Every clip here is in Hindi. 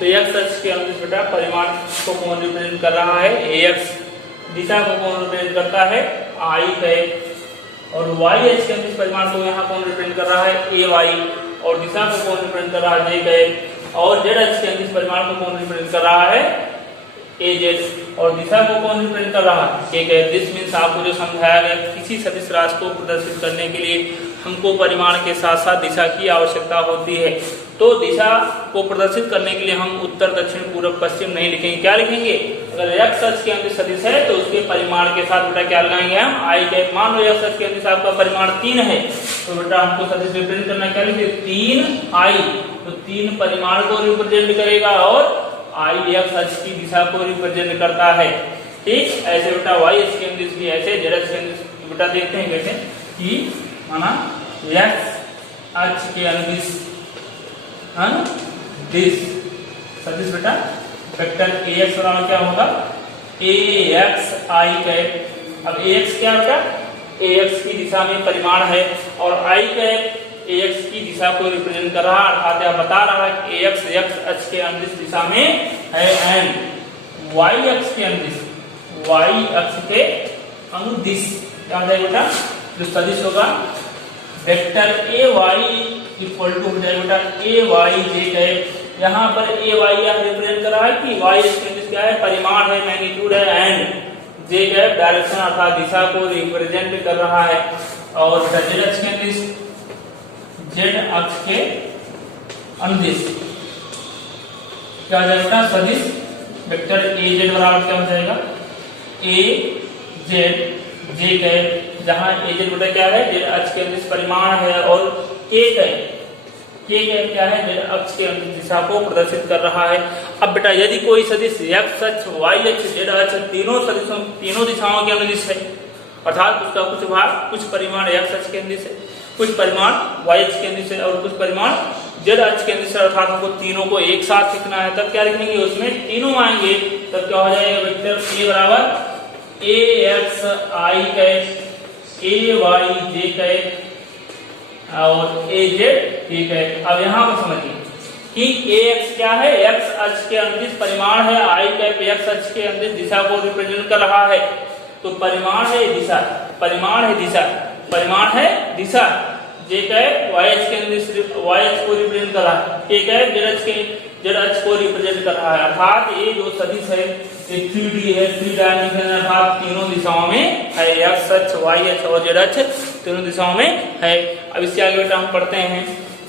तो एक्स अक्ष के अनुदिश बेटा परिमाण को कौन रिप्रेजेंट कर रहा है, ax। दिशा को कौन रिप्रेजेंट करता है, i कैप। और y अक्ष के अनुदिश परिमाण को यहाँ कौन रिप्रेजेंट कर रहा है, ay। और दिशा को कौन रिप्रेजेंट कर रहा है, j कैप। और z अक्ष के अनुदिश परिमाण को कौन रिप्रेजेंट कर रहा है, az। और दिशा को कौन रिप्रेजेंट कर रहा है, k कैप। दिस मीन्स आपको जो समझाया गया, किसी सदिश राशि को प्रदर्शित करने के लिए हमको परिमाण के साथ साथ दिशा की आवश्यकता होती है। तो दिशा को प्रदर्शित करने के लिए हम उत्तर दक्षिण पूर्व पश्चिम नहीं लिखेंगे, क्या लिखेंगे, अगर x अक्ष के अनुदिश सदिश है तो उसके परिमाण के साथ बेटा क्या लगाएंगे हम, i कैप। मान लो x अक्ष के अनुदिश आपका परिमाण 3 है, तो बेटा हमको सदिश रिप्रेजेंट करना क्या लिखेंगे, 3i। तो 3 परिमाण को रिप्रेजेंट करेगा और i x अक्ष की दिशा को रिप्रेजेंट करता है। ठीक, ऐसे बेटा y अक्ष के अनुदिश भी ऐसे, z अक्ष के अनुदिश बेटा देखते हैं कैसे कि माना x अक्ष के अनुदिश दिस सदिश बेटा वेक्टर ax बराबर क्या होगा, ax i कैप। अब ax क्या बेटा, ax की दिशा में परिमाण है और i कैप ax की दिशा को रिप्रेजेंट कर रहा है, अर्थात यह बता रहा है कि ax x अक्ष के अनुदिश दिशा में है एंड y अक्ष के अनुदिश, y अक्ष के अनुदिश क्या हो जाएगा बेटा, जो सदिश होगा वेक्टर ay इक्वल टू हो जाएगा बेटा ay j कैप। यहाँ पर ay यह रिप्रेजेंट कर रहा है कि y अक्ष के अनुदिश क्या है, परिमाण है, मैग्नीट्यूड है एंड j कैप डायरेक्शन अर्थात दिशा को रिप्रेजेंट कर रहा है। और z अक्ष के अनुदिश, z अक्ष के अनुदिश क्या हो जाएगा बेटा, सदिश वेक्टर az बराबर क्या हो जाएगा, az j कैप। जहाँ az बेटा क्या है, z अक्ष के अनुदिश परिमाण है और k कैप क्या है, z अक्ष के अनुदिश दिशा को प्रदर्शित कर रहा है। अब बेटा यदि कोई सदिश x अक्ष, y अक्ष, z अक्ष तीनों दिशाओं के अनुदिश है, अर्थात उसका कुछ भाग कुछ परिमाण x अक्ष के अनुदिश है, कुछ परिमाण y अक्ष के अनुदिश है और कुछ परिमाण z अक्ष के अनुदिश है, अर्थात हमको तीनों को एक साथ लिखना है, तब क्या लिखेंगे, उसमें तीनों आएंगे, तब क्या हो जाएगा वेक्टर a बराबर ax i cap, ay j cap और az k कैप। अब यहाँ पर समझिए कि ax क्या है, x अक्ष के अनुदिश परिमाण है, i कैप x अक्ष के अनुदिश दिशा को रिप्रेजेंट कर रहा है। तो परिमाण है दिशा, परिमाण है दिशा, परिमाण है दिशा, j कैप y अक्ष के अनुदिश y अक्ष को रिप्रेजेंट कर रहा है, k कैप z अक्ष को रिप्रेजेंट कर रहा है। अर्थात ये जो सदिश है ये 3D है, 3 डायमेंशन अर्थात तीनों दिशाओं में है, x अक्ष, y अक्ष और z अक्ष तीनों दिशाओं में है। अब इससे आगे बेटा हम पढ़ते हैं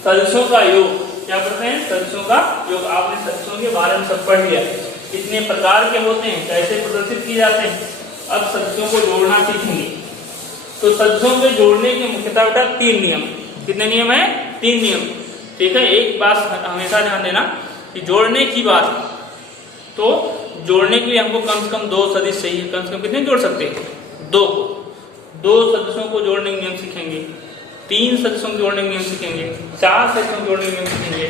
सदिशों का योग। क्या पढ़ते हैं, सदिशों का योग। आपने सदिशों के बारे में सब पढ़ लिया, कितने प्रकार के होते हैं, कैसे प्रदर्शित किए जाते हैं। अब सदिशों को जोड़ना सीखेंगे। तो सदिशों के जोड़ने के मुख्यतः बेटा 3 नियम। कितने नियम है, 3 नियम। ठीक है, एक बात हमेशा ध्यान देना कि जोड़ने की बात, तो जोड़ने के लिए हमको कम से कम 2 सदिश चाहिए। कम से कम कितने जोड़ सकते हैं, 2 सदिशों को जोड़ने के नियम सीखेंगे, 3 सदिशों को जोड़ने के नियम सीखेंगे, 4 सदिशों को जोड़ने के नियम सीखेंगे,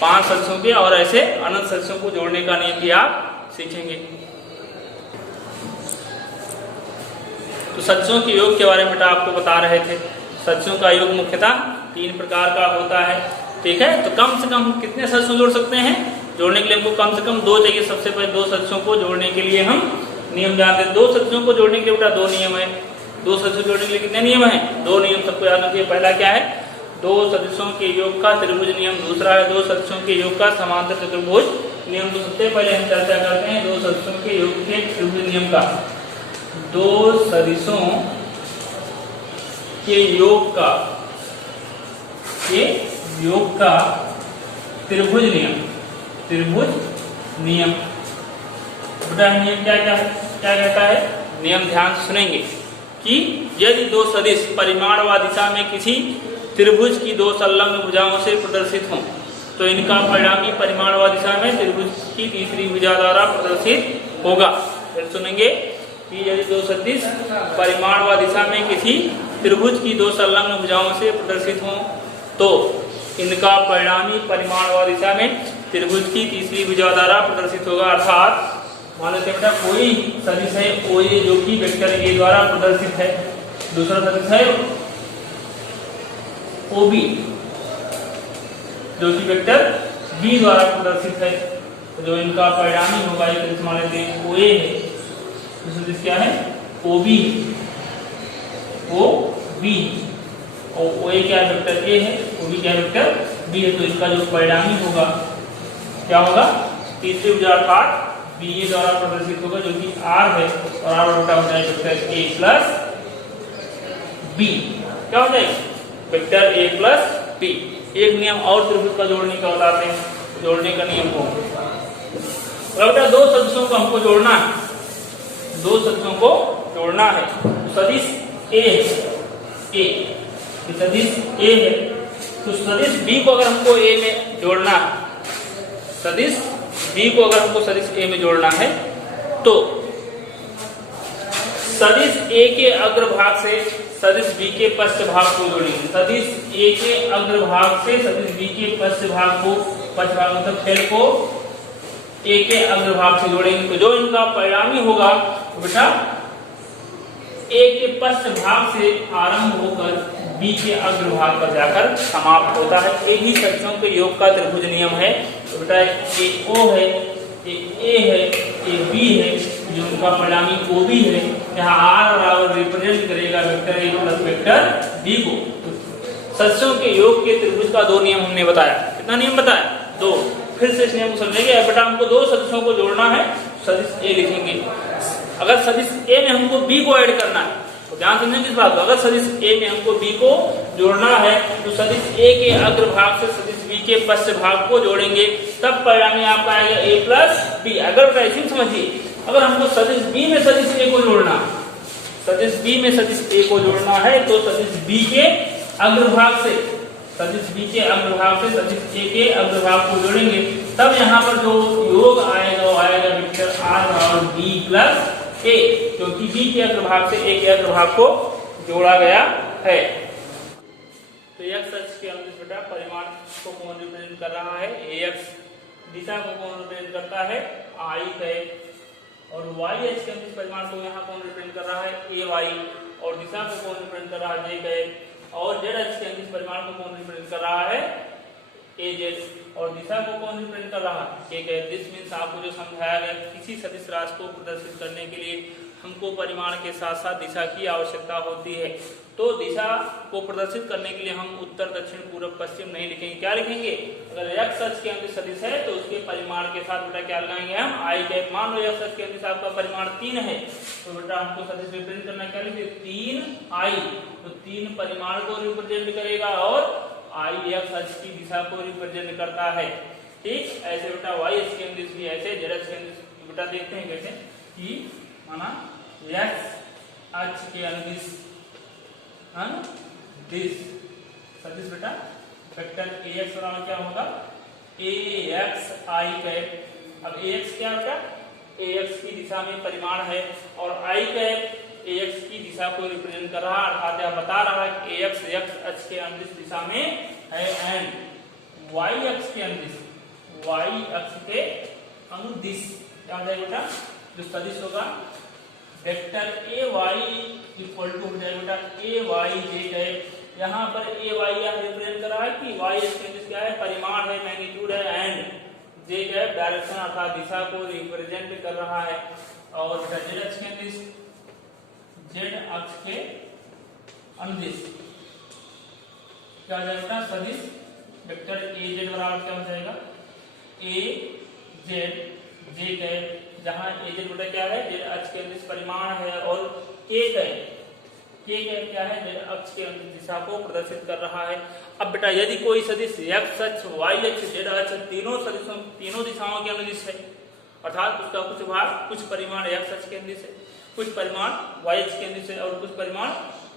5 सदिशों के और ऐसे अनंत सदिशों को जोड़ने का नियम भी आप सीखेंगे। तो सदिशों के योग के बारे में बेटा आपको बता रहे थे। सदिशों का योग मुख्यतः 3 प्रकार का होता है। ठीक है, तो कम से कम कितने सदिशों जोड़ सकते हैं, जोड़ने के लिए हमको कम से कम 2 चाहिए। सबसे पहले 2 सदिशों को जोड़ने के लिए हम नियम जानते हैं। 2 सदिशों को जोड़ने के लिए बेटा 2 नियम है। 2 सदिशों जोड़ने के लिए कितने नियम हैं, 2 नियम सबको याद रखिए। पहला क्या है, 2 सदिशों के योग का त्रिभुज नियम। दूसरा है 2 सदिशों के योग का समांतर चतुर्भुज नियम। तो सबसे पहले हम चर्चा करते हैं 2 सदिशों के योग के त्रिभुज नियम का। 2 सदिशों के योग का त्रिभुज नियम। त्रिभुज नियम बेटा नियम क्या कहता है, नियम ध्यान से सुनेंगे कि यदि 2 सदिश परिमाण व दिशा में किसी त्रिभुज की 2 संलग्न भुजाओं से प्रदर्शित हों तो इनका परिणामी परिमाण व दिशा में त्रिभुज की तीसरी भुजा द्वारा प्रदर्शित होगा। फिर सुनेंगे कि यदि 2 सदिश परिमाण व दिशा में किसी त्रिभुज की 2 संलग्न भुजाओं से प्रदर्शित हों तो इनका परिणामी परिमाण व दिशा में त्रिभुज की तीसरी भुजा द्वारा प्रदर्शित होगा। अर्थात मान लेते हैं बेटा कोई सदिश है OA जो कि वेक्टर A द्वारा प्रदर्शित है, दूसरा सदिश है OB जो कि वेक्टर B द्वारा प्रदर्शित है। तो जो इनका परिणामी होगा एक सदिश मान लेते हैं ओ ए है, दूसरा सदिश क्या है ओ बी, ओ बी और ओ ए क्या वेक्टर ए है, ओ बी क्या वेक्टर बी है। तो इसका जो परिणामी होगा क्या होगा, तीसरे अर्थात बी ए द्वारा प्रदर्शित होगा जो कि आर है, और आर बटा हो जाएगा वेक्टर ए प्लस बी। क्या हो जाएगा वेक्टर ए प्लस बी। एक नियम और त्रिभुज का जोड़ने का बताते हैं, जोड़ने का नियम को। बेटा दो सदिशों को हमको जोड़ना है, दो सदिशों को जोड़ना है। सदिश ए है, ए सदिश ए है, तो सदिश बी को अगर हमको ए में जोड़ना है, सदिश बी को अगर हमको सदिश ए में जोड़ना है तो सदिश ए के अग्रभाग से सदिश बी के पश्च भाग को जोड़ेंगे। सदिश ए के अग्रभाग से सदिश बी के पश्च भाग को, पश्च भाग मतलब फेल को ए के अग्रभाग से जोड़ेंगे। तो जो इनका परिणामी होगा बेटा ए के पश्च भाग से आरंभ होकर बी के अग्रभाग पर जाकर समाप्त होता है। एक ही सदिशों के योग का त्रिभुज नियम है। तो बेटा ए ओ है, ए है, ए बी है, जो उनका परिणामी ओ बी है। यहाँ आर बराबर रिप्रेजेंट करेगा vector A plus vector B को। सदिशों के योग के त्रिभुज का दो नियम हमने बताया। कितना नियम बताया? दो। फिर से इस नियम को समझेंगे। बेटा हमको दो सदिशों को जोड़ना है, सदिश ए लिखेंगे। अगर सदिश ए में हमको बी को ऐड करना है तो ध्यान समझेंगे इस बात को। अगर सदिश ए में हमको बी को जोड़ना है तो सदिश ए के अग्रभाग से सदिश बी के पश्च भाग को जोड़ेंगे, तब परिणामी आपका आएगा ए प्लस बी। अगर ऐसे समझिए, अगर हमको सदिश बी में सदिश ए को जोड़ना, सदिश बी में सदिश ए को जोड़ना है तो सदिश बी के अग्रभाग से, सदिश बी के अग्रभाग से सदिश ए के अग्रभाग को जोड़ेंगे, तब यहाँ पर जो योग आएगा वो आएगा वेक्टर आर बराबर बी प्लस ए, क्योंकि बी के अग्रभाग से ए के अग्रभाग को जोड़ा गया है। तो एक्स अक्ष के अनुदिश बेटा परिमाण को कौन रिप्रेजेंट कर रहा है? एक्स। दिशा को कौन रिप्रेजेंट करता है? आई है। और वाई अक्ष के अनुदिश परिमाण को यहाँ कौन रिप्रेजेंट कर रहा है? ए वाई। और दिशा को कौन रिप्रेजेंट कर रहा है? जे है। और जेड अक्ष के अनुदिश परिमाण को कौन रिप्रेजेंट कर रहा है? ए जेड। और दिशा को कौन रिप्रेजेंट कर रहा है? के। दिस मीन्स आपको जो समझाया गया, किसी सदिश राशि को प्रदर्शित करने के लिए हमको परिमाण के साथ साथ दिशा की आवश्यकता होती है। तो दिशा को प्रदर्शित करने के लिए हम उत्तर दक्षिण पूर्व पश्चिम नहीं लिखेंगे। क्या लिखेंगे? अगर एक्स अक्ष के अनुदिश सदिश है तो उसके परिमाण के साथ बेटा क्या लगाएंगे हम? आई कैप। मान लो एक्स अक्ष के अनुदिश आपका परिमाण 3 है तो बेटा हमको सदिश रिप्रेजेंट करना क्या लिखेंगे? 3 आई। तो 3 परिमाण को रिप्रेजेंट करेगा और आई एक्स अक्ष की दिशा को रिप्रेजेंट करता है। ठीक ऐसे बेटा वाई अक्ष के अनुदिश भी ऐसे, जेड अक्ष के अनुदिश बेटा देखते हैं कैसे कि माना एक्स अक्ष के अनुदिश दिस सदिश बेटा वेक्टर ax बराबर क्या होगा? ax आई कैप। अब ax क्या बेटा? ax की दिशा में परिमाण है और i कैप ax की दिशा को रिप्रेजेंट कर रहा है, अर्थात यह बता रहा है कि ax x अक्ष के अनुदिश दिशा में है एंड y अक्ष के अनुदिश, y अक्ष के अनुदिश क्या हो जाएगा बेटा? जो सदिश होगा vector A Y equal to हो जाएगा बेटा ए वाई जे कैप। यहाँ पर ए वाई यह रिप्रेजेंट कर रहा है कि वाई एक्स क्या है? परिमाण है, मैग्नीट्यूड है, एंड जे कैप डायरेक्शन अर्थात दिशा को रिप्रेजेंट कर रहा है। और जेड अक्ष के अनुदिश, जेड अक्ष के अनुदिश क्या हो जाएगा? सदिश वेक्टर ए जेड बराबर क्या हो जाएगा? ए जेड जे कैप, जहां ए जेड बेटा क्या है? जेड अक्ष के अनुदिश परिमाण है और के कैप क्या है? जेड अक्ष के अनुदिश दिशा को प्रदर्शित कर रहा है। अब बेटा यदि कोई सदिश एक्स अक्ष, वाई अक्ष, जेड अक्ष तीनों सदिशों, तीनों दिशाओं के अनुदिश है, अर्थात उसका कुछ भाग, कुछ परिमाण एक्स अक्ष के अनुदिश है, कुछ परिमाण वाई अक्ष के अनुदिश है और कुछ परिमाण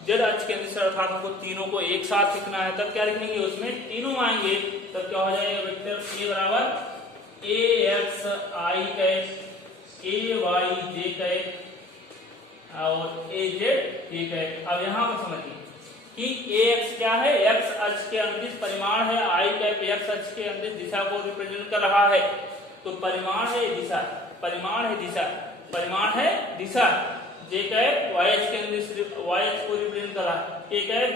जेड अक्ष के अनुदिश है, अर्थात हमको तीनों को एक साथ लिखना है, तब क्या लिखेंगे? उसमें तीनों आएंगे, तब क्या हो जाएगा? वेक्टर ए बराबर ए एक्स आई कैप, ए वाई जे कैप और ए जेड जे कैप। अब यहाँ पर समझिए कि ए एक्स क्या है? एक्स अक्ष के अनुदिश परिमाण है, आई कैप एक्स अक्ष के अनुदिश दिशा को रिप्रेजेंट कर रहा है। तो परिमाण है दिशा, परिमाण है दिशा, परिमाण है दिशा। जे कैप वाई अक्ष के अनुदिश वाई अक्ष को रिप्रेजेंट कर रहा है, ए कैप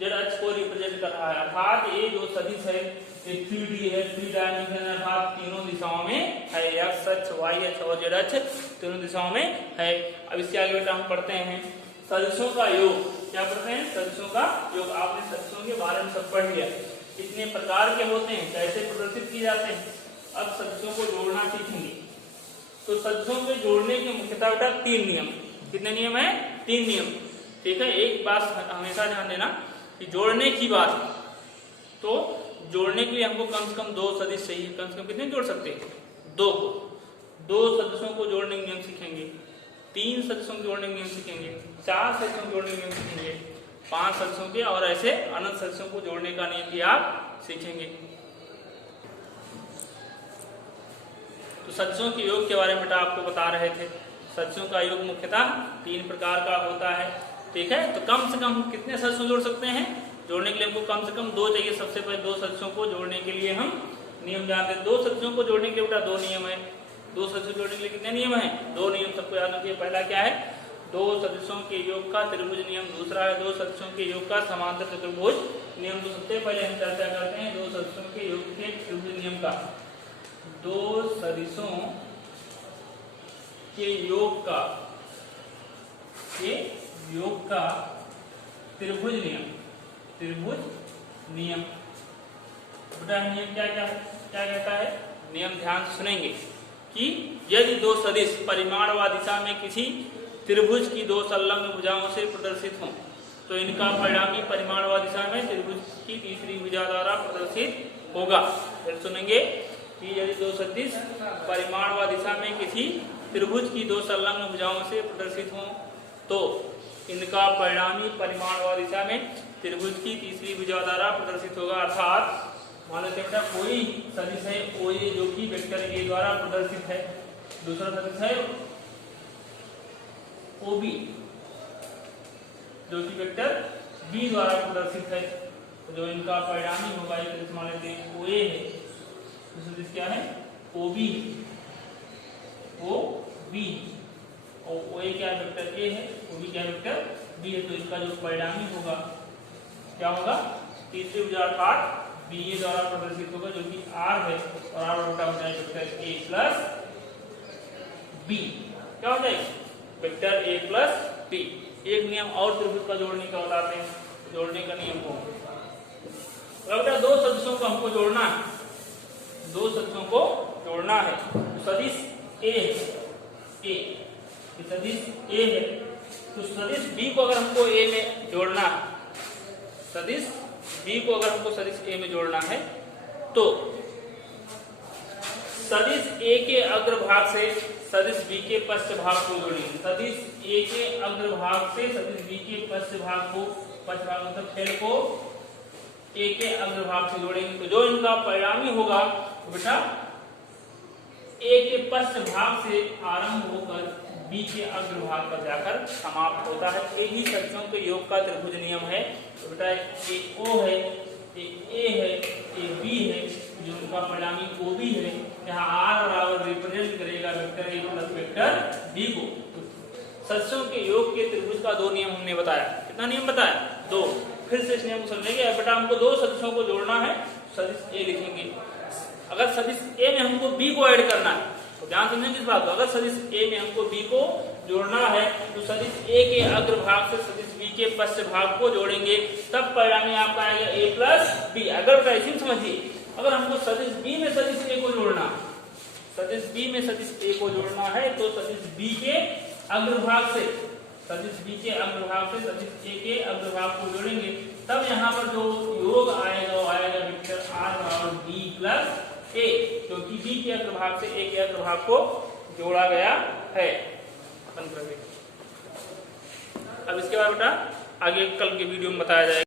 जेड अक्ष को रिप्रेजेंट कर रहा है। अर्थात ये जो सदिश है ये 3D है, 3 डायमेंशन अर्थात तीनों दिशाओं में है, एक्स अक्ष, वाई अक्ष और जेड अक्ष तीनों दिशाओं में है। अब इसके आगे बेटा हम पढ़ते हैं सदिशों का योग। क्या पढ़ते हैं? सदिशों का योग। आपने सदिशों के बारे में सब पढ़ लिया, कितने प्रकार के होते हैं, कैसे प्रदर्शित किए जाते हैं। अब सदिशों को जोड़ना सीखेंगे। तो सदिशों के जोड़ने के मुख्यतः बेटा 3 नियम। कितने नियम है? 3 नियम। ठीक है, एक बात हमेशा ध्यान देना कि जोड़ने की बात है तो जोड़ने के लिए हमको कम से कम 2 सदिश चाहिए। कम से कम कितने जोड़ सकते हैं? 2 को। 2 सदिशों को जोड़ने के नियम सीखेंगे, 3 सदिशों को जोड़ने के नियम सीखेंगे, 4 सदिशों को जोड़ने के नियम सीखेंगे, 5 सदिशों के और ऐसे अनंत सदिशों को जोड़ने का नियम भी आप सीखेंगे। तो सदिशों के योग के बारे में बेटा आपको बता रहे थे। सदिशों का योग मुख्यतः 3 प्रकार का होता है। ठीक है, तो कम से कम कितने सदिशों जोड़ सकते हैं? जोड़ने के लिए हमको कम से कम 2 चाहिए। सबसे पहले 2 सदिशों को जोड़ने के लिए हम नियम जानते हैं। 2 सदिशों को जोड़ने के लिए बेटा 2 नियम है। 2 सदिशों जोड़ने के लिए कितने नियम है? 2 नियम सबको याद रखिए। पहला क्या है? 2 सदिशों के योग का त्रिभुज नियम। दूसरा है 2 सदिशों के योग का समांतर चतुर्भुज नियम। तो सबसे पहले हम चर्चा करते हैं 2 सदिशों के योग के त्रिभुज नियम का। 2 सदिशों के योग का त्रिभुज नियम। त्रिभुज नियम बेटा नियम क्या कहता है? नियम ध्यान से सुनेंगे कि यदि 2 सदिश परिमाण व दिशा में किसी त्रिभुज की 2 संलग्न भुजाओं से प्रदर्शित हों तो इनका परिणामी परिमाण व दिशा में त्रिभुज की तीसरी भुजा द्वारा प्रदर्शित होगा। फिर सुनेंगे कि यदि 2 सदिश परिमाण व दिशा में किसी त्रिभुज की 2 संलग्न भुजाओं से प्रदर्शित हों तो इनका परिणामी परिमाण व दिशा में त्रिभुज की तीसरी भुजा द्वारा प्रदर्शित होगा। अर्थात मान लेते हैं बेटा कोई सदिश है OA जो कि वेक्टर A द्वारा प्रदर्शित है, दूसरा सदिश है OB जो कि वेक्टर B द्वारा प्रदर्शित है। तो जो इनका परिणामी होगा एक सदिश मान लेते हैं OA है, दूसरा सदिश क्या है? OB और OA क्या वेक्टर A है, OB क्या वेक्टर B है। तो इसका जो परिणामी होगा क्या होगा? तीसरी भुजा अर्थात BA द्वारा प्रदर्शित होगा जो कि R है और R बटा हो जाएगा वेक्टर A प्लस B। क्या हो जाएगा? Vector A plus B। एक नियम और त्रिभुज का जोड़ने का बताते हैं। जोड़ने का नियम को बेटा 2 सदिशों को हमको जोड़ना है। 2 सदिशों को जोड़ना है। सदिश A है, सदिश A है तो सदिश B को अगर हमको A में जोड़ना है, सदिश B को अगर हमको सदिश A में जोड़ना है तो सदिश A के अग्रभाग से सदिश B के पश्च भाग को जोड़ेंगे। सदिश A के अग्रभाग से सदिश B के पश्च भाग को, पश्च भाग मतलब फेल को A के अग्रभाग से जोड़ेंगे। तो जो इनका परिणामी होगा बेटा A के पश्च भाग से आरंभ होकर B के अग्रभाग पर जाकर समाप्त होता है। एक ही सदिशों के योग का त्रिभुज नियम है। तो बेटा एक O है, एक A है, एक B है, जो उनका परिणामी OB है। यहाँ R बराबर रिप्रेजेंट करेगा vector A plus vector B को। सदिशों के योग के त्रिभुज का 2 नियम हमने बताया। कितना नियम बताया? 2। फिर से इस नियम को समझेंगे। बेटा हमको 2 सदिशों को जोड़ना है, सदिश A लिखेंगे। अगर सदिश A में हमको B को ऐड करना है तो ध्यान समझेंगे इस बात को। अगर सदिश A में हमको B को जोड़ना है तो सदिश A के अग्रभाग से सदिश B के पश्च भाग को जोड़ेंगे, तब परिणामी आपका आएगा A प्लस B। अगर ऐसे समझिए, अगर हमको सदिश B में सदिश A को जोड़ना, सदिश B में सदिश A को जोड़ना है तो सदिश B के अग्रभाग से सदिश B के अग्रभाग से सदिश A के अग्रभाग को जोड़ेंगे, तब यहाँ पर जो योग आएगा वो आएगा वेक्टर R बराबर B प्लस A, क्योंकि B के अग्रभाग से A के अग्रभाग को जोड़ा गया है। अब इसके बाद बेटा आगे कल के वीडियो में बताया जाएगा।